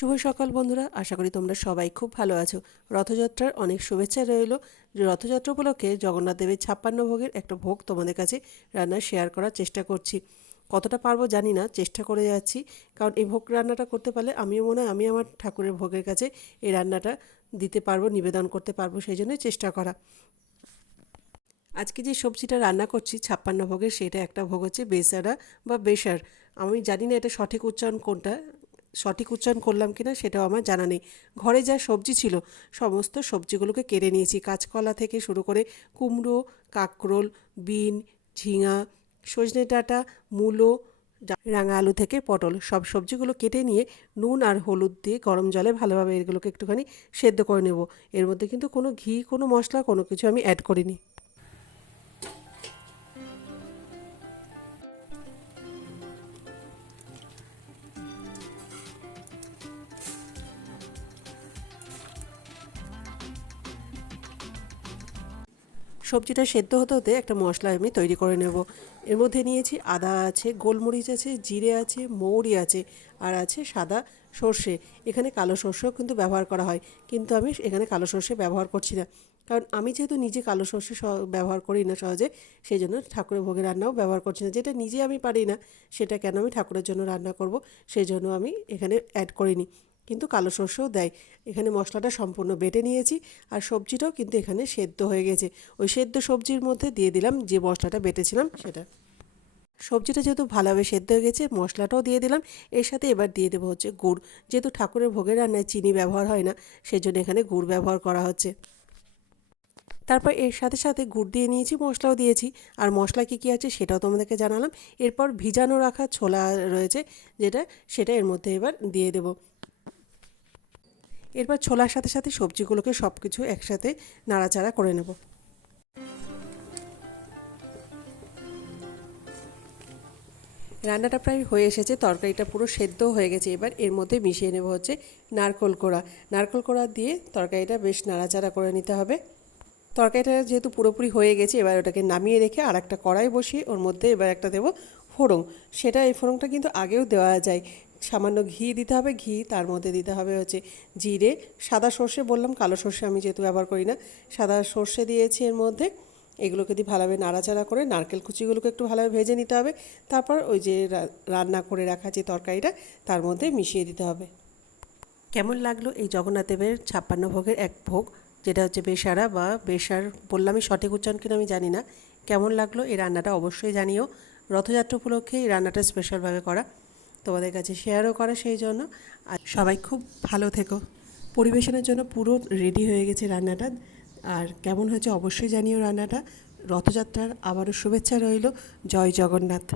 শুভ সকাল বন্ধুরা, আশা করি তোমরা সবাই খুব ভালো আছো। রথযাত্রার অনেক শুভেচ্ছা রইল। রথযাত্রা উপলক্ষে জগন্নাথ দেবের ছাপ্পান্ন ভোগের একটা ভোগ তোমাদের কাছে রান্না শেয়ার করার চেষ্টা করছি। কতটা পারব জানি না, চেষ্টা করে যাচ্ছি। কারণ এই ভোগ রান্নাটা করতে পারলে আমিও মনে হয় আমি আমার ঠাকুরের ভোগের কাছে এই রান্নাটা দিতে পারব, নিবেদন করতে পারব, সেই জন্যই চেষ্টা করা। আজকে যে সবজিটা রান্না করছি ছাপ্পান্ন ভোগের, সেটা একটা ভোগ হচ্ছে বেসারা বা বেসার। আমি জানি না এটা সঠিক উচ্চারণ কোনটা সঠিক উচ্চারণ করলাম কিনা সেটাও আমার জানা নেই। ঘরে যা সবজি ছিল, সমস্ত সবজিগুলোকে কেড়ে নিয়েছি। কাঁচকলা থেকে শুরু করে কুমড়ো, কাঁকরোল, বিন, ঝিঙা, সজনে ডাঁটা, মূলো রাঙা আলু থেকে পটল, সব সবজিগুলো কেটে নিয়ে নুন আর হলুদ দিয়ে গরম জলে ভালোভাবে এগুলোকে একটুখানি সেদ্ধ করে নেব। এর মধ্যে কিন্তু কোনো ঘি, কোনো মশলা, কোনো কিছু আমি অ্যাড করিনি। সবজিটা সেদ্ধ হতে হতে একটা মশলা আমি তৈরি করে নেব। এর মধ্যে নিয়েছি আদা আছে, গোলমরিচ আছে, জিরে আছে, মৌরি আছে আর আছে সাদা সর্ষে। এখানে কালো সর্ষেও কিন্তু ব্যবহার করা হয়, কিন্তু আমি এখানে কালো সর্ষে ব্যবহার করছি না। কারণ আমি যেহেতু নিজে কালো সর্ষে ব্যবহার করি না সহজে সেই জন্য ঠাকুরের ভোগের রান্নাও ব্যবহার করছি না। যেটা নিজে আমি পারি না, সেটা কেন আমি ঠাকুরের জন্য রান্না করব সেই জন্য আমি এখানে অ্যাড করিনি। কিন্তু কালো সর্ষেও দেয়। এখানে মশলাটা সম্পূর্ণ বেটে নিয়েছি আর সবজিটাও কিন্তু এখানে সেদ্ধ হয়ে গেছে। ওই সেদ্ধ সবজির মধ্যে দিয়ে দিলাম যে মশলাটা বেটেছিলাম সেটা। সবজিটা যেহেতু ভালোভাবে সেদ্ধ হয়ে গেছে, মশলাটাও দিয়ে দিলাম। এর সাথে এবার দিয়ে দেবো হচ্ছে গুড়। যেহেতু ঠাকুরের ভোগের রান্নায় চিনি ব্যবহার হয় না, সেজন্য এখানে গুড় ব্যবহার করা হচ্ছে। তারপর এর সাথে সাথে গুড় দিয়ে নিয়েছি, মশলাও দিয়েছি। আর মশলা কী কী আছে সেটাও তোমাদেরকে জানালাম। এরপর ভিজানো রাখা ছোলা রয়েছে, যেটা সেটা এর মধ্যে এবার দিয়ে দেবো। এরপর ছোলার সাথে সাথে সবজিগুলোকে সব কিছু একসাথে নাড়াচাড়া করে নেব। রান্নাটা প্রায় হয়ে এসেছে, তরকারিটা পুরো সেদ্ধ হয়ে গেছে। এবার এর মধ্যে মিশিয়ে নেব হচ্ছে নারকোল কোড়া। নারকোল কোড়া দিয়ে তরকারিটা বেশ নাড়াচাড়া করে নিতে হবে। তরকারিটা যেহেতু পুরোপুরি হয়ে গেছে, এবার ওটাকে নামিয়ে রেখে আর একটা কড়াই বসিয়ে ওর মধ্যে এবার একটা দেবো ফোড়ং সেটা এই ফোড়ংটা কিন্তু আগেও দেওয়া যায়। সামান্য ঘি দিতে হবে, ঘি তার মধ্যে দিতে হবে হচ্ছে জিরে, সাদা সর্ষে বললাম, কালো সর্ষে আমি যেহেতু ব্যবহার করি না। সাদা সর্ষে দিয়েছি এর মধ্যে, এগুলোকে দিয়ে ভালোভাবে নাড়াচাড়া করে, নারকেল কুচিগুলোকে একটু ভালোভাবে ভেজে নিতে হবে। তারপর ওই যে রান্না করে রাখা যে তরকারিটা, তার মধ্যে মিশিয়ে দিতে হবে। কেমন লাগল এই জগন্নাথ দেবের ছাপ্পান্ন ভোগের এক ভোগ? যেটা হচ্ছে বেসারা বা বেসার বললামই সঠিক উচ্চারণ কিনা আমি জানি না। কেমন লাগল এই রান্নাটা অবশ্যই জানিও। রথযাত্রা উপলক্ষে রান্নাটা স্পেশালভাবে করা। তোমাদের কাছে শেয়ারও করা সেই জন্য। আর সবাই খুব ভালো থেকো। পরিবেশনের জন্য পুরো রেডি হয়ে গেছে রান্নাটা। আর কেমন হয়েছে অবশ্যই জানিও রান্নাটা। রথযাত্রার আবারও শুভেচ্ছা রইল। জয় জগন্নাথ।